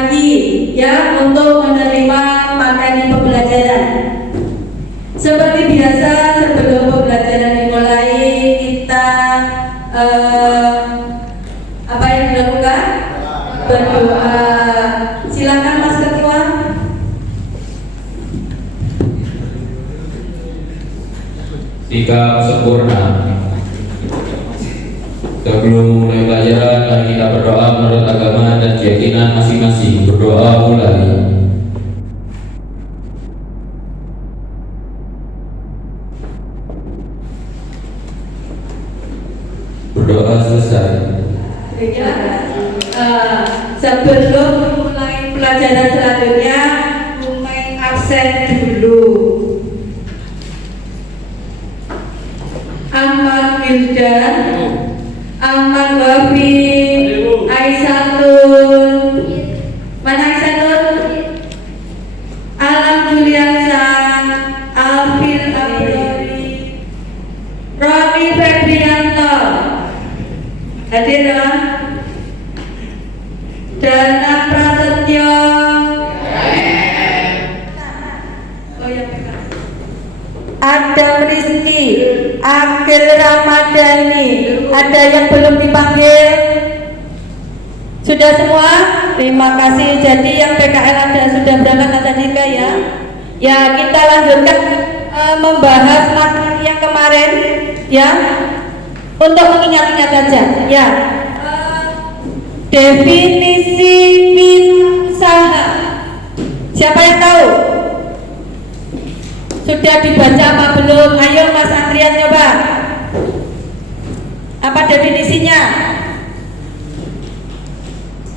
lagi ya untuk menerima materi pembelajaran. Seperti biasa sebelum pembelajaran dimulai kita apa yang dilakukan? Berdoa. Silakan Mas Ketua. Sikap sempurna. Sebelum mulai pelajaran, mari kita berdoa menurut agama dan keyakinan masing-masing. Berdoa mulai. Berdoa selesai. Sebelum mulai pelajaran selanjutnya, mulai absen dulu. Ahmad Wildan, Ahmad Wafi, Aisyatun, mana Aisyatun? Alam Juliansa, Alfil Abdori, Roni Febrianto, hadir ya? Dana Prasetyo, Adam Rizky, Akil Ramadhani. Ada yang belum dipanggil? Sudah semua? Terima kasih. Jadi yang PKL ada sudah berangkat tadi ya? Ya kita lanjutkan membahas materi yang kemarin ya. Untuk mengingat-ingat saja ya. Definisi wirausaha. Siapa yang tahu? Sudah dibaca apa belum? Ayo Mas Andrian coba. Apa definisinya?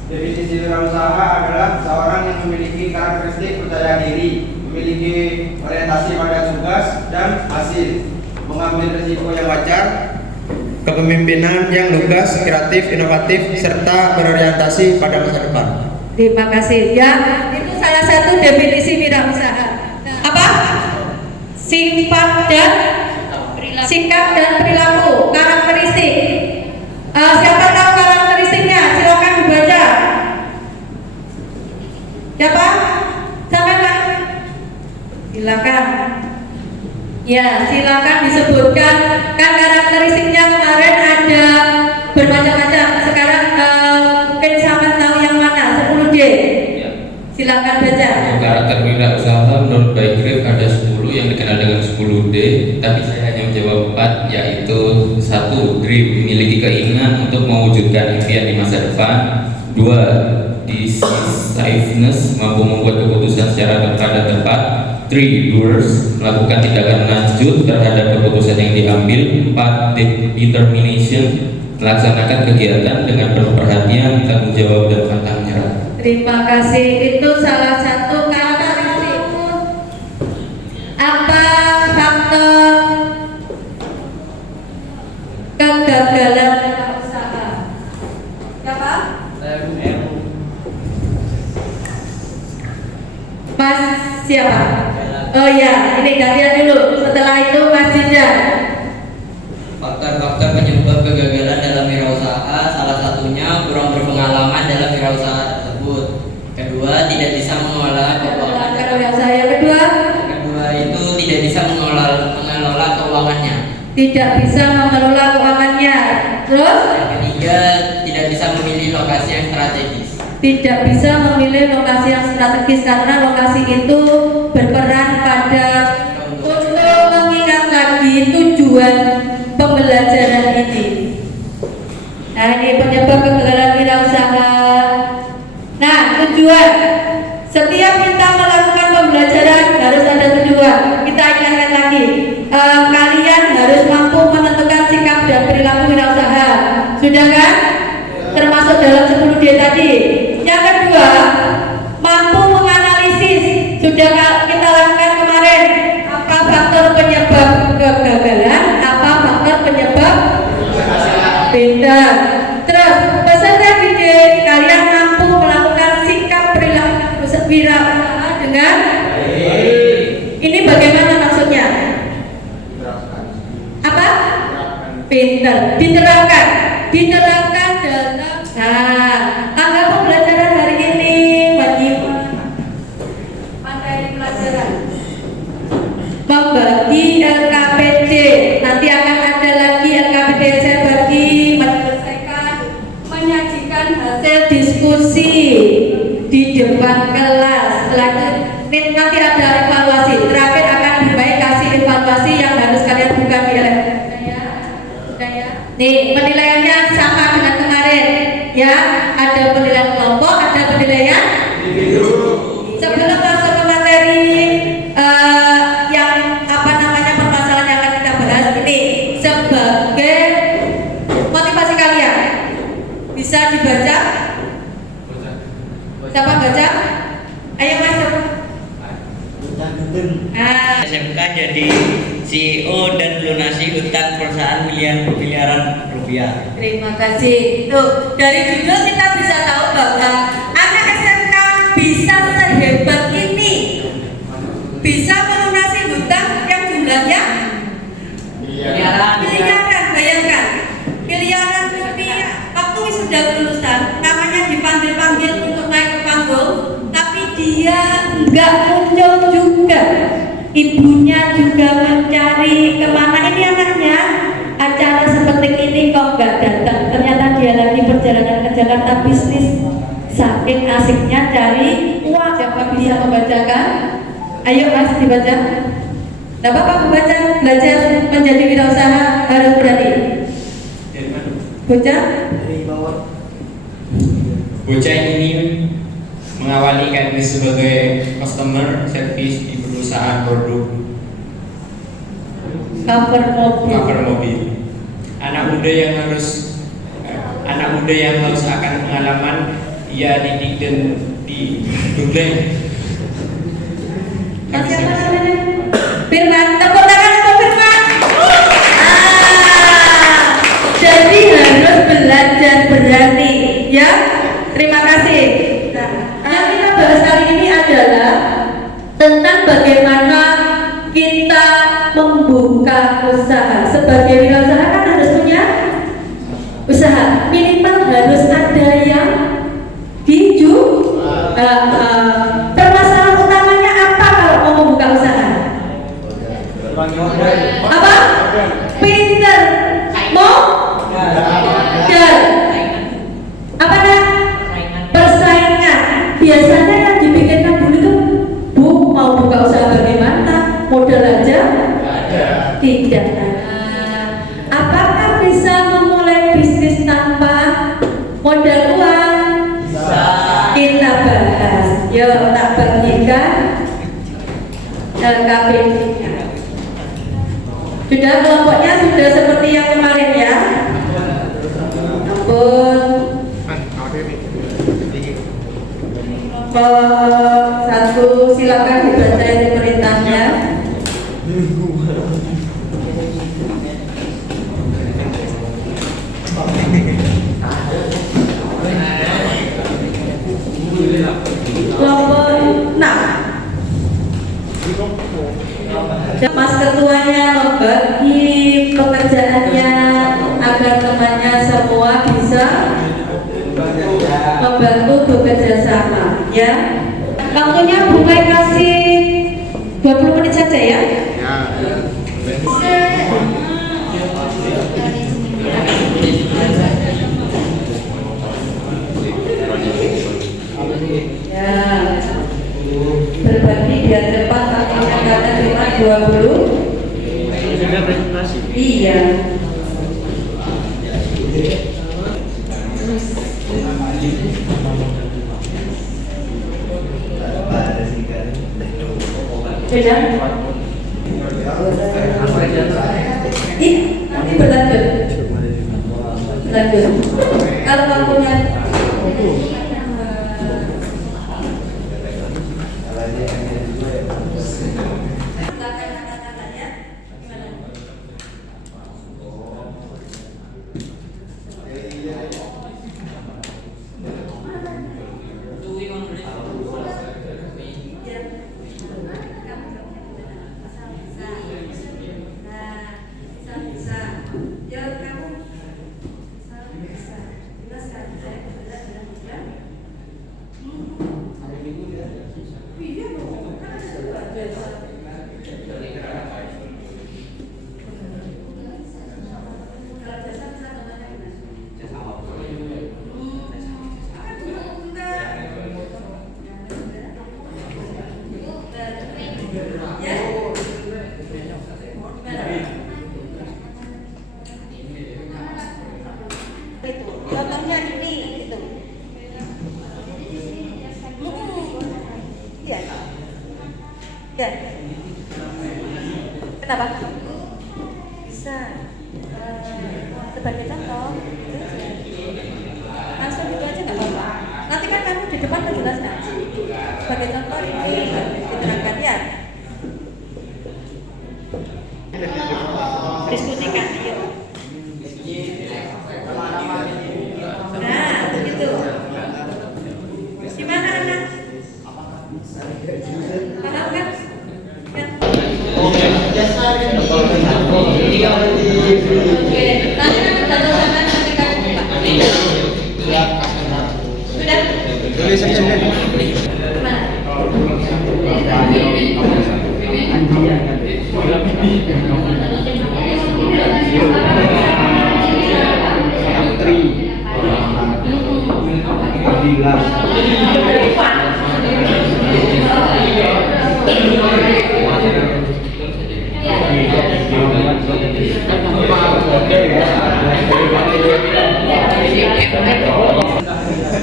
Definisi wirausaha adalah seorang yang memiliki karakteristik percaya diri, memiliki orientasi pada tugas dan hasil, mengambil risiko yang wajar, kepemimpinan yang lugas, kreatif, inovatif, serta berorientasi pada masa depan. Terima kasih ya. Itu salah satu definisi wirausaha. Apa? Sikap dan perilaku, karakteristik. Siapa tahu karakteristiknya? Silakan dibaca. Siapa? Sampai Pak? Silakan. Ya, silakan disebutkan. Kan karakteristiknya kemarin ada bermacam-macam. Sekarang mungkin sama tahu yang mana? 10D. Ya. Silakan baca. Untuk karakter wirausaha menurut Baygrave ada 10 yang dikenal dengan 10D, tapi saya hanya menjawab 4, yaitu 1. Dream, memiliki keinginan untuk mewujudkan impian di masa depan. 2. Decisiveness, mampu membuat keputusan secara tepat dan tepat. 3. Doers, melakukan tindakan lanjut terhadap keputusan yang diambil. 4. Determination, melaksanakan kegiatan dengan penuh perhatian, tanggung jawab dan pantang menyerah. Terima kasih. Itu salah satu karakteristik. Apa faktor kegagalan usaha? Siapa? Mas siapa? Oh ya, ini gantian dulu. Setelah itu Mas Jindan. Faktor-faktor penyebab kegagalan dalam wirausaha salah satunya kurang berpengalaman dalam wirausaha tersebut. Kedua, tidak bisa mengelola keuangan. Yang kedua itu tidak bisa mengelola keuangannya. Tidak bisa mengelola keuangannya. Terus? Yang ketiga, tidak bisa memilih lokasi yang strategis. Tidak bisa memilih lokasi yang strategis karena lokasi itu berperan pada untuk mengingat lagi tujuan pembelajaran ini. Nah, ini penyebab kegagalan wirausaha. Nah, tujuan. Setiap kita melakukan pembelajaran harus ada tujuan. Kita ingatkan lagi, kalian harus mampu menentukan sikap dan perilaku wirausaha. Sudah kan? Termasuk dalam 10D tadi. Yang kedua, mampu menganalisis. Sudah kita lakukan kemarin. Apa faktor penyebab kegagalan? Apa faktor penyebab? Beda. Terus peserta didik kalian mampu melakukan sikap perilaku wirausaha dengan ini bagaimana maksudnya? Apa? Pinter. Diterapkan dalam. Nah, tanggal pembelajaran hari ini berdiskusi di depan kelas. Setelah itu nanti ada evaluasi. Terakhir akan dibaik kasih evaluasi yang harus kalian buka di nih, penilaiannya sama dengan kemarin ya. Ada penilaian kelompok, ada penilaian individu. Sebelum masuk ke materi yang permasalahan yang akan kita bahas ini sebagai motivasi kalian, bisa dibaca. Siapa baca? Ayo masuk. SMK jadi CEO dan lunasi utang perusahaan miliaran rupiah. Terima kasih. Tuh, dari judul kita bisa tahu bahwa anak SMK bisa sehebat ini, bisa melunasi hutang yang jumlahnya miliaran. Bayangkan, miliaran rupiah. Waktu sudah lulusan, namanya dipanggil-panggil untuk naik ke panggung, tapi dia nggak muncul juga. Ibunya juga mencari kemana ini anaknya, acara seperti ini kok nggak datang. Ternyata dia lagi perjalanan ke Jakarta bisnis. Saking asiknya cari uang. Siapa bisa membacakan? Ayo Mas dibaca. Nah, Bapak membaca, belajar menjadi wirausaha harus berani. Bocah? Bocah ini mengawali karir sebagai customer service di perusahaan produk cover mobil. Anak muda yang harus akan pengalaman, ia didik dan didubleng. Siapa namanya? Firman, tepuk tangan untuk Firman. Jadi harus belajar berani, ya. Terima kasih. Nah, yang kita bahas kali ini adalah tentang bagaimana kita membuka usaha. Sebagai wirausaha kan harus punya usaha. Minimal harus ada yang permasalahan utamanya apa kalau mau membuka usaha? Apa? Pinter, modal. Apa nak? Persaingan. Biasanya yang dipikirkan dulu tuh, Bu, mau buka usaha bagaimana? Modal aja? Tidak. Apakah bisa memulai bisnis tanpa modal uang? Kita bahas. Yuk, tak bagikan KPI-nya. Sudah, kelompoknya sudah seperti yang kemarin ya. Ampun. Kelompok 1 silakan dibaca ini perintahnya. Kelompok 6. Mas ketuanya membagi pekerjaannya agar temannya semua bisa membantu bekerja sama, ya. Waktunya Bunga kasih 20 menit saja ya. Ya, berbagi biar cepat, waktunya kata cuma 20. Iya. Beda? Nanti berlanjut. Kalau waktunya apa? Bisa. Sebagai contoh, itu aja. Langsung itu aja nggak apa-apa. Nanti kan kamu di depan tuh jelas kan? Sebagai contoh ini diterangkan ya. Diskusikan ya. Nah, begitu. Gimana anak? Paham kan? Kan? Oke, nanti kan data sama nanti kamu buka. Sudah? Mana?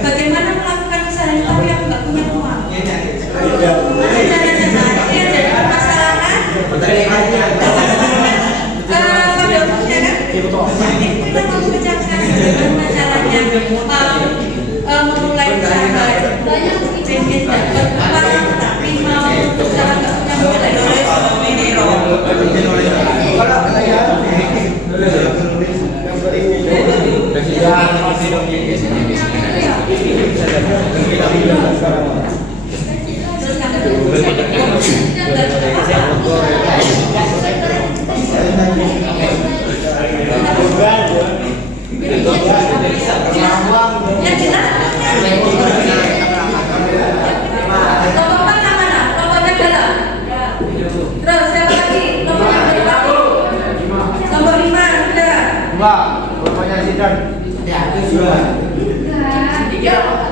Bagaimana melakukan usaha ini tapi aku nggak punya uang? Mana caranya? Nah, ini yang jadi permasalahan. Pada umumnya kan, ini kita mau pecahkan bagaimana caranya memulai usaha. Banyak bisnis dapat uang tapi mau usaha nggak punya mulai.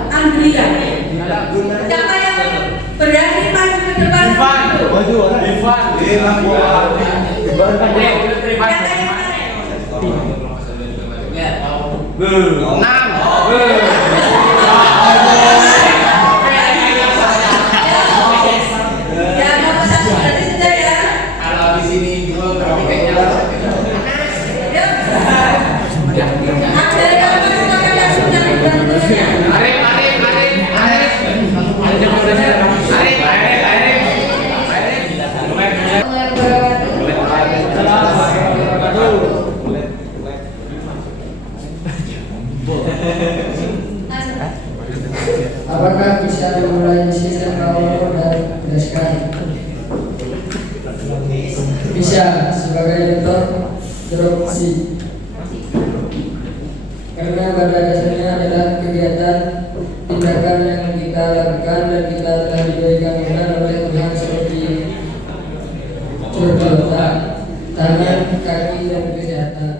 Andrea, siapa yang berani maju ke depan? Apakah bisa dimulai bisnis tanpa modal dan berdasarkan? Bisa, sebagai contoh dropship. Karena pada dasarnya adalah kegiatan tindakan yang kita lakukan dan kita telah diberikan modal oleh Tuhan seperti otak, tangan, kaki, dan kesehatan.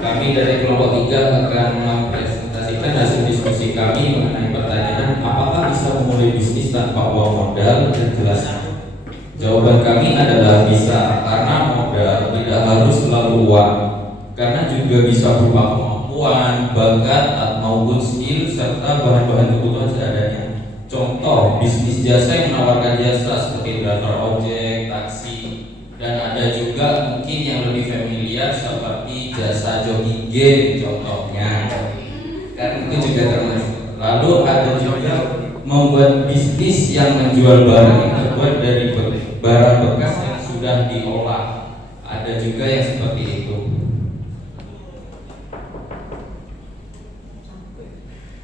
Kami dari kelompok 3 akan mempresentasikan hasil diskusi kami mengenai pertanyaan apakah bisa memulai bisnis tanpa uang modal dan jelasnya. Jawaban kami adalah bisa, karena modal tidak harus selalu uang, karena juga bisa berupa kemampuan, bakat, maupun skill serta bahan-bahan kebutuhan seadanya. Contoh, bisnis jasa yang menawarkan jasa seperti driver ojek, taksi, dan ada juga mungkin yang lebih familiar seperti jasa jogging game contohnya. Dan itu juga termasuk. Lalu ada juga membuat bisnis yang menjual barang yang terbuat dari barang bekas yang sudah diolah. Ada juga yang seperti itu.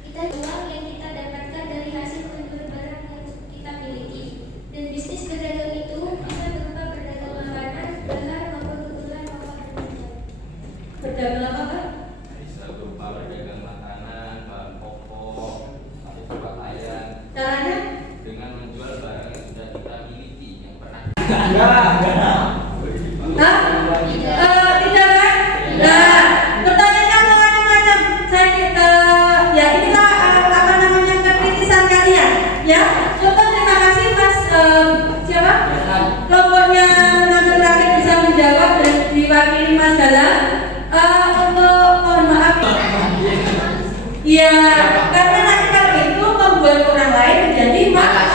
Kita jual yang kita dapatkan dari hasil penjual barang yang kita miliki. Dan bisnis berdagang itu bisa berupa berdagang makanan, bahan maupun kebutuhan pokok dan menjual. Berdagang apa, Pak? Bisa berupa berdagang makanan, bahan pokok, atau pakaian. Caranya? Dengan menjual barang yang sudah kita miliki yang pernah. Hah? Tidak kan? Nah, pertanyaannya macam-macam. Ya inilah apa namanya kekritisan kalian, ya. Contoh, terima kasih Mas siapa? Kelompoknya menantu terakhir bisa menjawab dan diwakili Mas Dala. Untuk mohon maaf. Ya, karena nanti kalau itu membuat orang lain menjadi malas.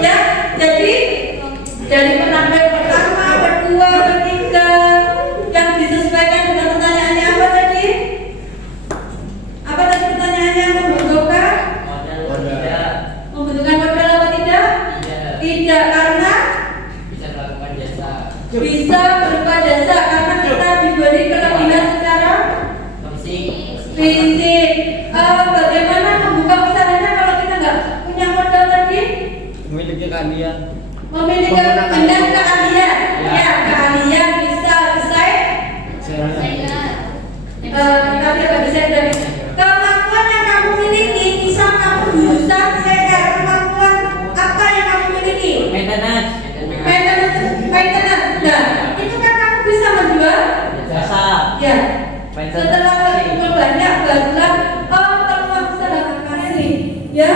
Ya, jadi dari Fisik. Bagaimana membuka usahanya kalau kita nggak punya modal tadi? Memiliki keahlian. Memiliki dengan keahlian. Ya, keahlian bisa desain. Tapi apa desain dari kemampuan yang kamu miliki, bisa kamu bisa share kemampuan apa yang kamu miliki? Maintenance. Nah, itu kan kamu bisa menjual Jasa. ya. Setelah berkumpul banyak barulah peluang usaha akan ini ya.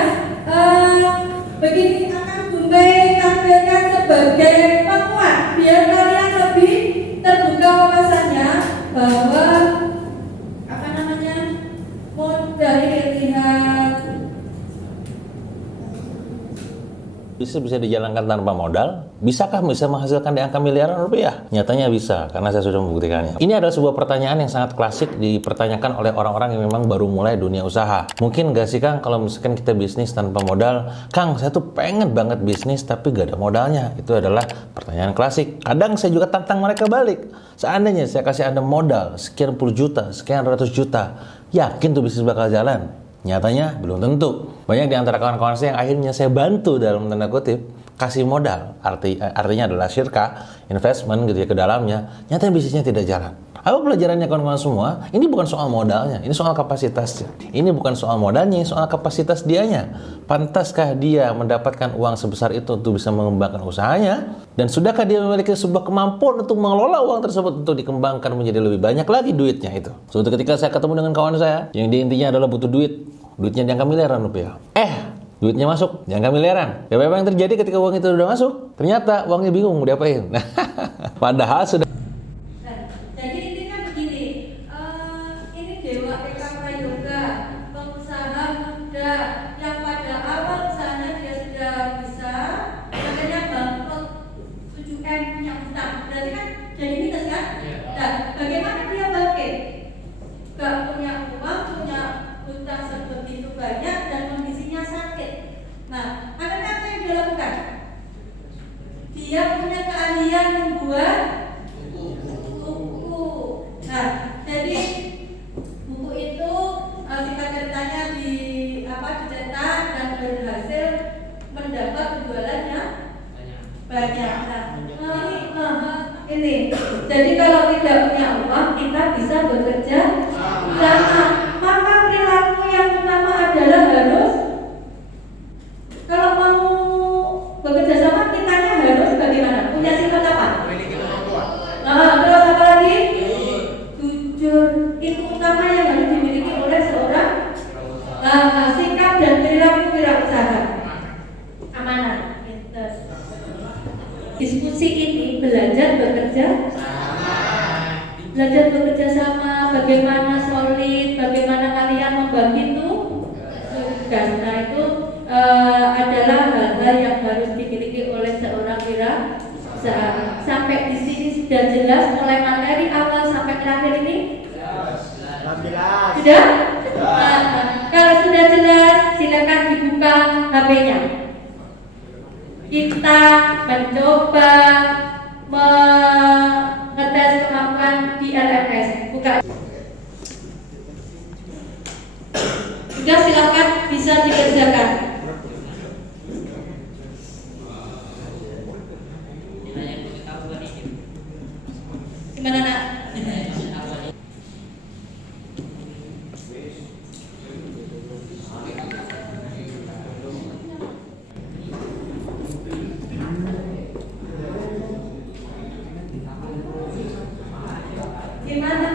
Begini akan Bumbe tampilkan sebagai penguat biar kalian lebih terbuka wawasannya bahwa apa namanya dari lihat Bisnis bisa dijalankan tanpa modal? Bisakah bisa menghasilkan di angka miliaran rupiah? Nyatanya bisa, karena saya sudah membuktikannya. Ini adalah sebuah pertanyaan yang sangat klasik dipertanyakan oleh orang-orang yang memang baru mulai dunia usaha. Mungkin gak sih Kang, kalau misalkan kita bisnis tanpa modal, Kang, saya tuh pengen banget bisnis tapi gak ada modalnya. Itu adalah pertanyaan klasik. Kadang saya juga tantang mereka balik. Seandainya saya kasih Anda modal sekian puluh juta, sekian ratus juta, yakin tuh bisnis bakal jalan? Nyatanya belum tentu. Banyak di antara kawan-kawan saya yang akhirnya saya bantu dalam tanda kutip kasih modal, artinya adalah syirka, investment gitu ya ke dalamnya, nyatanya bisnisnya tidak jalan. Apa pelajarannya kawan-kawan semua? Ini bukan soal modalnya, ini soal kapasitasnya. Ini bukan soal modalnya, ini soal kapasitas dianya. Pantaskah dia mendapatkan uang sebesar itu untuk bisa mengembangkan usahanya? Dan sudahkah dia memiliki sebuah kemampuan untuk mengelola uang tersebut untuk dikembangkan menjadi lebih banyak lagi duitnya itu? Suatu ketika saya ketemu dengan kawan saya, yang dia intinya adalah butuh duit. Duitnya di angka miliaran rupiah. Duitnya masuk, di angka miliaran. Ya apa yang terjadi ketika uang itu sudah masuk? Ternyata uangnya bingung mau diapain. Padahal sudah. Jadi intinya begini, ini Dewa PKK Yoga, pengusaha muda yang pada awal usahanya dia sudah bisa, makanya bangkrut 7M punya utang. Berarti kan jadi minus kan? Nah, bagaimana dia bangkit? Gak punya uang, punya utang sebegitu banyak dan kondisinya sakit. Nah, apa yang dia lakukan? Dia punya keahlian membuat buku. Nah, jadi buku itu singkat ceritanya dicetak dan berhasil mendapat penjualannya banyak. Nah, ini. Jadi kalau tidak punya uang kita bisa bekerja sama. Maka perilaku yang utama adalah harus kalau mau bekerja sama kitanya harus bagaimana? Punya sifat apa? Memiliki kemampuan. Terus apa lagi? Jujur. Itu utama yang harus dimiliki oleh seorang sikap dan perilaku wirausaha. Amanah. Diskusi ini belajar bekerja sama, bagaimana solid, bagaimana kalian membagi tugas. Nah itu adalah hal-hal yang harus dimiliki oleh seorang wirausaha. Sampai di sini sudah jelas mulai materi awal sampai terakhir ini? Sudah? Kalau sudah jelas, silakan dibuka HP-nya. Kita mencoba mengetes kemampuan di LMS. Buka. Sudah, silakan bisa dikerjakan. Gimana nak? Gimana?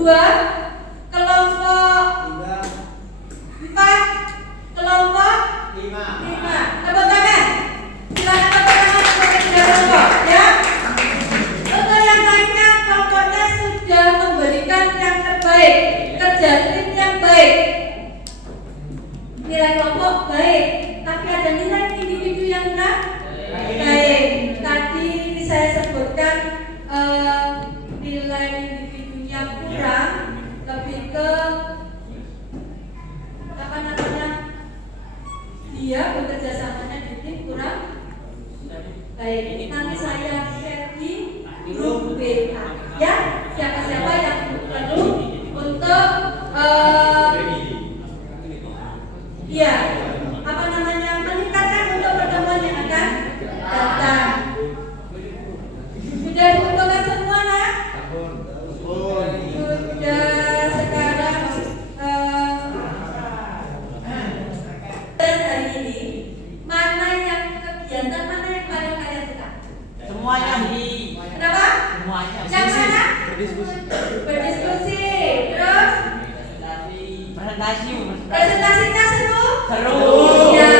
2, kelompok 4, kelompok 5. Tepuk tangan. Silakan tepuk tangan untuk ketiga kelompok ya. Untuk yang lainnya kelompoknya sudah memberikan yang terbaik, kerja tim yang baik. Nilai kelompok baik, tapi ada nilai individu yang baik. Tadi saya sebutkan nilai individunya kurang, lebih ke apa namanya, dia bekerja samanya di tim kurang baik. Nanti saya share di grup WA ya, siapa-siapa yang perlu untuk ya apa namanya, meningkatkan untuk pertemuan yang akan datang. Sudah dikumpulkan semua nak? Sudah. Sekarang hari ini mana yang kegiatan mana yang paling kalian suka? Semuanya. Kenapa? Semuanya. Yang mana? Berdiskusi. Terus? Presentasinya seru? Seru. Ya.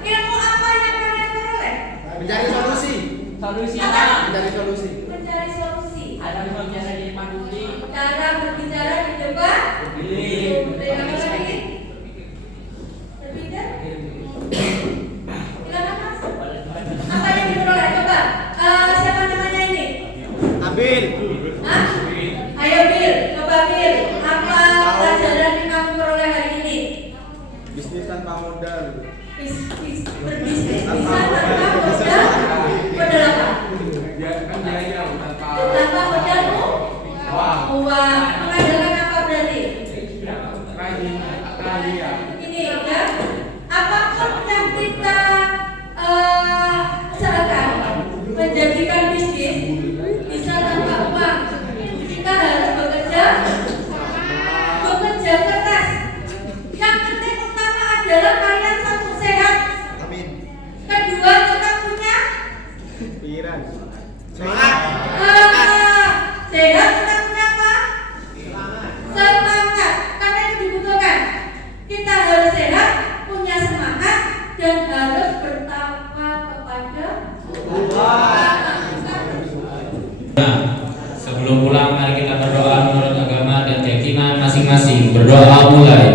Ilmu apa yang kalian peroleh? Mencari solusi. Solusinya. Mencari solusi. Mencari solusi. Ada berbicara di depan publik. Cara berbicara di depan Publik. Apa lagi? Berbicara? Silakan Mas. Apa yang diperoleh? Coba. Siapa namanya ini? Abil. Hah? Ayo Bil, coba Bil. Apa pelajaran yang kamu peroleh hari ini? Bisnis tanpa modal. Berbisnis bisa tanpa modal. Modal apa? Tanpa modal uang. Mengandalkan apa berarti? Ini ya. Apapun yang kita usahakan menjadikan bisnis bisa tanpa uang. Kita harus bekerja keras. Yang penting utama adalah kalian satu sehat. Amin. Kedua tetap punya Pikiran. Semangat. sehat, tetap punya apa? Semangat. Karena itu dibutuhkan. Kita harus sehat, punya semangat, dan harus bertakwa kepada Allah. Nah, sebelum pulang mari kita berdoa menurut agama dan keyakinan masing-masing. Berdoa mulai.